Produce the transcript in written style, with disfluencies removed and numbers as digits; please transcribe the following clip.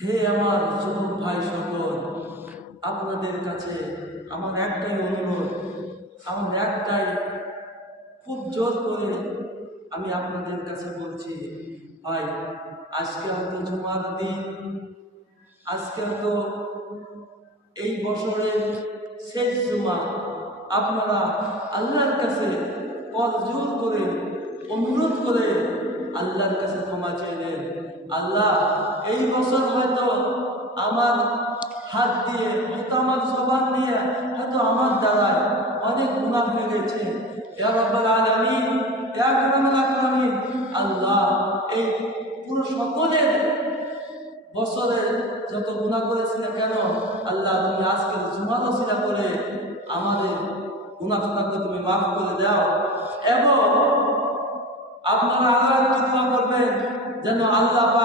হে আমার যুবক ভাই সকল, আপনাদের কাছে আমার একটাই অনুরোধ, আমার একটাই খুব জোর করে আমি আপনাদের কাছে বলছি, ভাই আজকে হয়তো জুমার দিন, আজকে হয়তো এই বছরের শেষ জুমা। আপনারা আল্লাহর কাছে পথ জোর করে অনুরোধ করে আল্লাহর কাছে ক্ষমা চাইলেন। আল্লাহ, এই বছর হয়তো আমার হাত দিয়ে, হয়তো আমার জবান দিয়ে, হয়তো আমার দ্বারায় অনেক গুনাহ হয়ে গেছে। ইয়া রাব্বাল আলামিন, ইয়া আকরামুল আকরামিন, আল্লাহ এই পুরো সকলের বছরে যত গুনাহ করেছি না কেন, আল্লাহ তুমি আজকের জুমার ওসিলা করে আমাদের গুনাহগুলোকে তুমি মাফ করে দাও। এবং আপনারা আরো একটু দোয়া করবেন যেন আল্লাহ